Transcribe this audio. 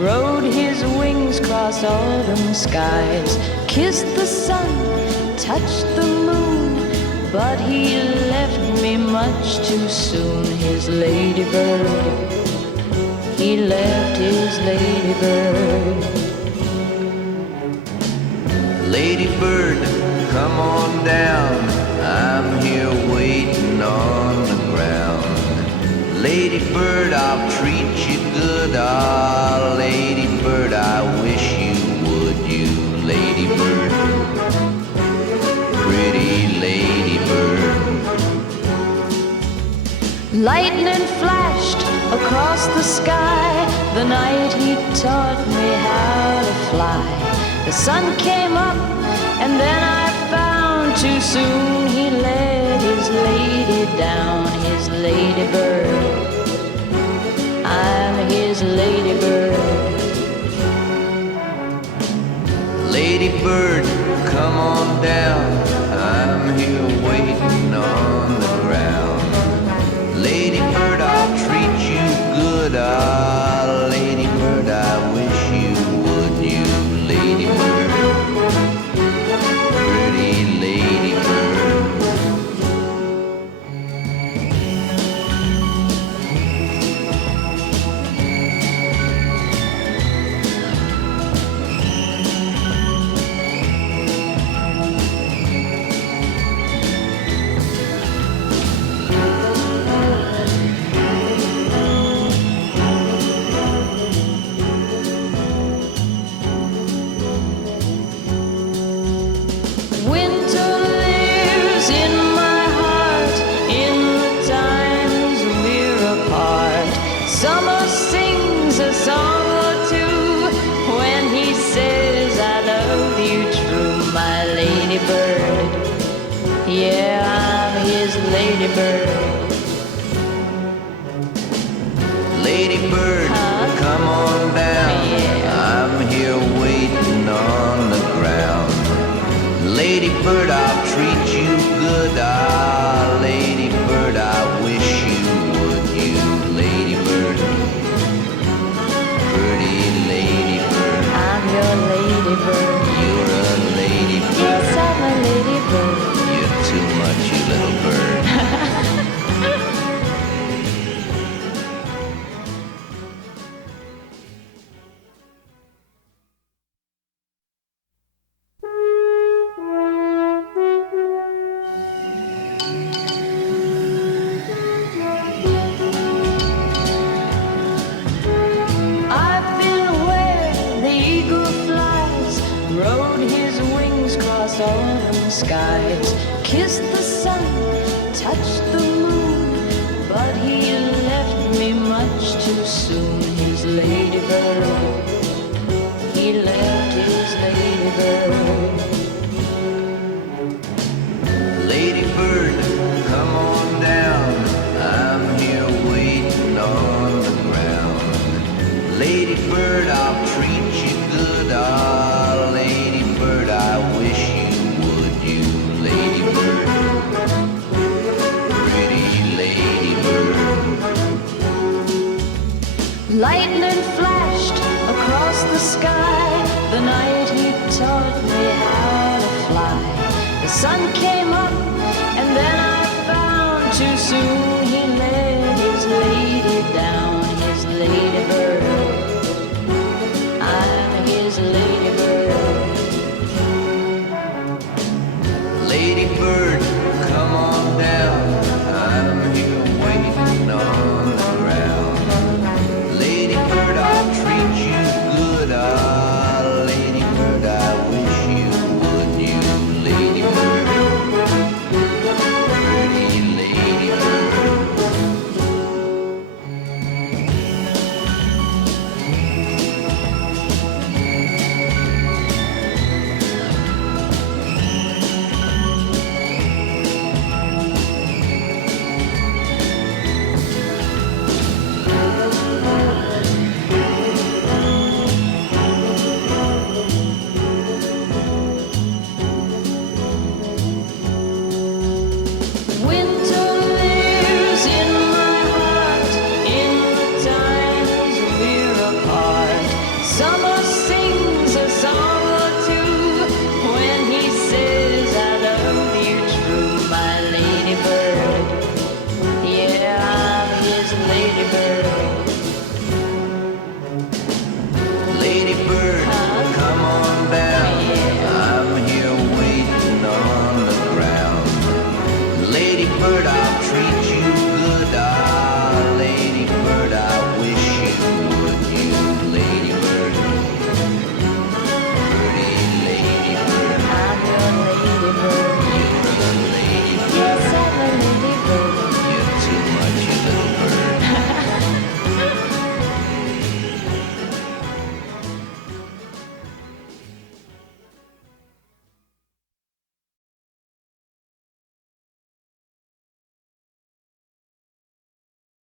rode his wings across autumn skies, kissed the sun, touched the moon, but he left me much too soon. His ladybird, he left his ladybird. Ladybird, come on down, I'm here waiting on the ground. Ladybird, I'll treat you good. Ah, ladybird, I wish you would. You ladybird, pretty ladybird. Lightning flashed across the sky the night he taught me how to fly. The sun came up and then I found too soon he let his lady down. His ladybird, I'm his ladybird. Ladybird, come on down, I'm here waiting on the ground. Ladybird, I'll treat you good. Ah, ladybird, I wish you would. You ladybird, pretty ladybird. Summer sings a song or two when he says I love you true. My ladybird, yeah, I'm his ladybird. Ladybird, come on down, yeah. I'm here waiting on the ground. Ladybird, I'll treat you good. Ah, ladybird, I wish you would. You ladybird, pretty ladybird. I'm your ladybird. You're a ladybird. Yes, I'm a ladybird. You're too much, you little bird. Autumn skies, kissed the sun, touched the moon, but he left me much too soon. His ladybird, he left his ladybird. Ladybird, come on down, I'm here waiting on the ground. Ladybird, I'll treat you good. Ah, ladybird, I wish you would. You ladybird, pretty ladybird. Lightning flashed across the sky the night he taught me how to fly. The sun came